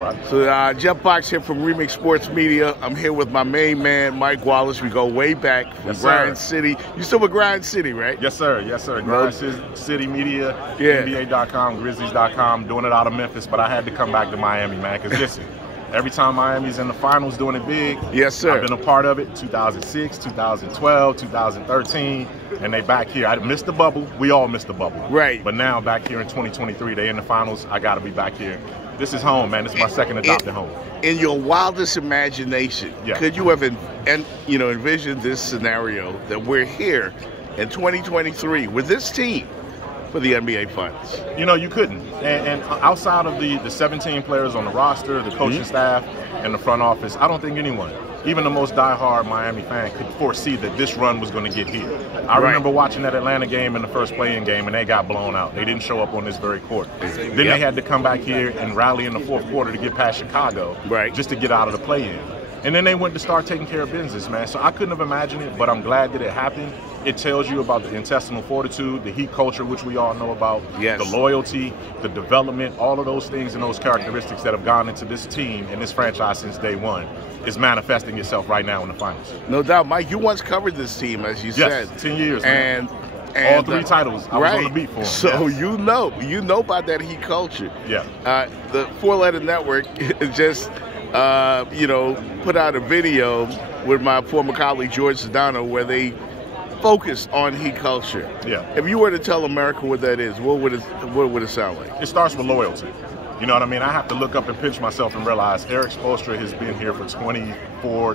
So Jeff Box here from Remix Sports Media. I'm here with my main man, Mike Wallace. We go way back from Grind City. You still with Grind City, right? Yes, sir. Yes, sir. Grind City Media, NBA.com, Grizzlies.com, doing it out of Memphis. But I had to come back to Miami, man, because listen, every time Miami's in the finals doing it big, yes, sir. I've been a part of it. 2006, 2012, 2013, and they back here. I missed the bubble. We all missed the bubble. Right. But now back here in 2023, they in the finals. I got to be back here. This is home, man. This is my second adopted home. In your wildest imagination, could you have envisioned this scenario that we're here in 2023 with this team for the NBA Finals? You know, you couldn't. And outside of the 17 players on the roster, the coaching staff, and the front office, I don't think anyone, even the most diehard Miami fan, could foresee that this run was going to get here. I remember watching that Atlanta game in the first play-in game, and they got blown out. They didn't show up on this very court. Then they had to come back here and rally in the fourth quarter to get past Chicago, just to get out of the play-in. And then they went to start taking care of business, man. So I couldn't have imagined it, but I'm glad that it happened. It tells you about the intestinal fortitude, the heat culture, which we all know about, the loyalty, the development, all of those things and those characteristics that have gone into this team and this franchise since day one is manifesting itself right now in the finals. No doubt. Mike, you once covered this team, as you said. 10 years. And all three titles I was on the beat for. So you know about that heat culture. The Four Letter Network just put out a video with my former colleague George Sedano where they focus on heat culture. If you were to tell America what that is, what would it sound like? It starts with loyalty. You know what I mean? I have to look up and pinch myself and realize Eric Spoelstra has been here for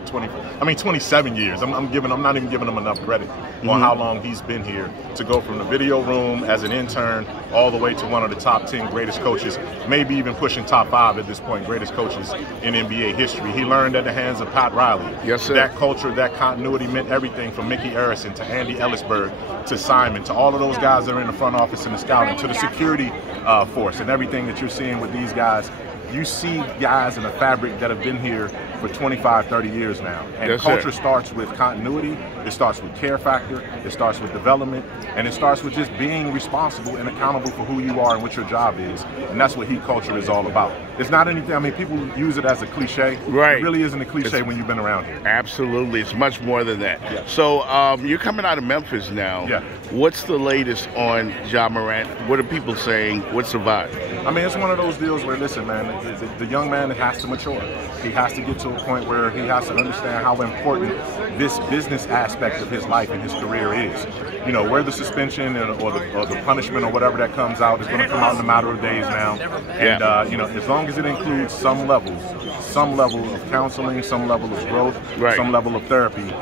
27 years. I'm not even giving him enough credit on how long he's been here to go from the video room as an intern all the way to one of the top 10 greatest coaches, maybe even pushing top 5 at this point, greatest coaches in NBA history. He learned at the hands of Pat Riley. Yes, sir. That culture, that continuity meant everything from Mickey Arison to Andy Ellisberg to Simon to all of those guys that are in the front office and the scouting to the security force and everything that you're seeing with these guys. You see guys in the fabric that have been here for 25, 30 years now. And culture starts with continuity, it starts with care factor, it starts with development, and it starts with just being responsible and accountable for who you are and what your job is. And that's what heat culture is all about. It's not anything, I mean, people use it as a cliche. It really isn't a cliche when you've been around here. Absolutely. It's much more than that. So you're coming out of Memphis now. What's the latest on Ja Morant? What are people saying? What's the vibe? I mean, it's one of those deals where, listen, man, the young man has to mature. He has to get to a point where he has to understand how important this business aspect of his life and his career is. You know, where the suspension or the punishment or whatever that comes out is going to come out in a matter of days now. And, as long as it includes some level of counseling, some level of growth, some level of therapy,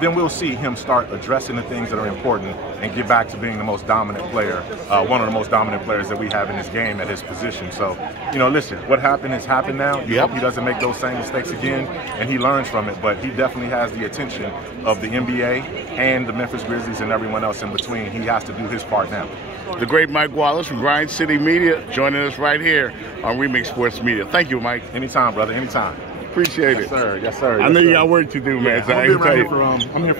then we'll see him start addressing the things that are important and get back to being the most dominant player, one of the most dominant players that we have in this game at his position. So, listen, what happened has happened now. You hope he doesn't make those same mistakes again and he learns from it, but he definitely has the attention of the NBA and the Memphis Grizzlies and everyone else in between. He has to do his part now. The great Mike Wallace from Grind City Media joining us right here on Remix Sports Media. Thank you, Mike. Anytime, brother, anytime. Appreciate it. Yes, sir. Yes, sir. I know you got work to do, man. So I'm here